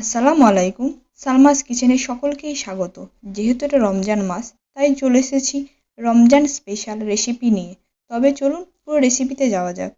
আসসালামু আলাইকুম। সালমাস কিচেনে সকলকেই স্বাগত। যেহেতু এটা রমজান মাস, তাই চলে এসেছি রমজান স্পেশাল রেসিপি নিয়ে। তবে চলুন পুরো রেসিপিতে যাওয়া যাক।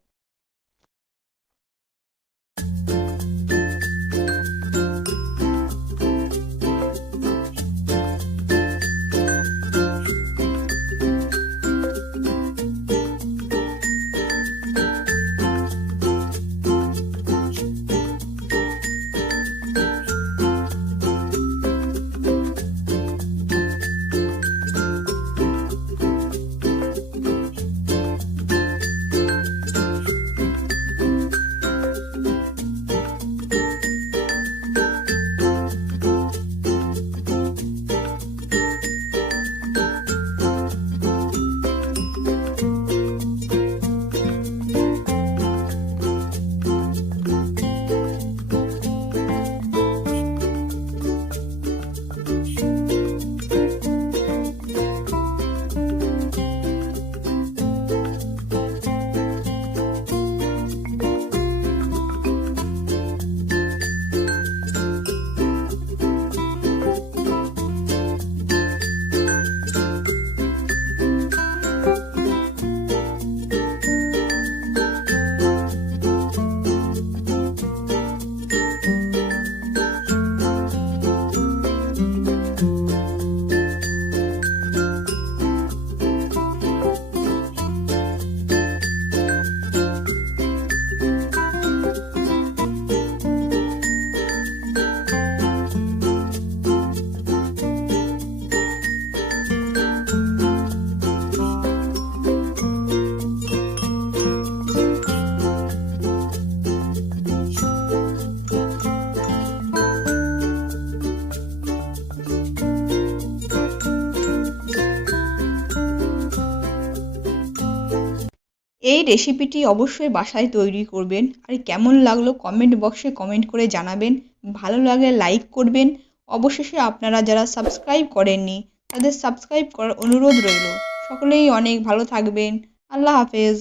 এই রেসিপিটি অবশ্যই বাসায় তৈরি করবেন। আর কেমন লাগলো কমেন্ট বক্সে কমেন্ট করে জানাবেন। ভালো লাগলে লাইক করবেন। অবশেষে আপনারা যারা সাবস্ক্রাইব করেননি তাদের সাবস্ক্রাইব করার অনুরোধ রইল। সকলেই অনেক ভালো থাকবেন। আল্লাহ হাফেজ।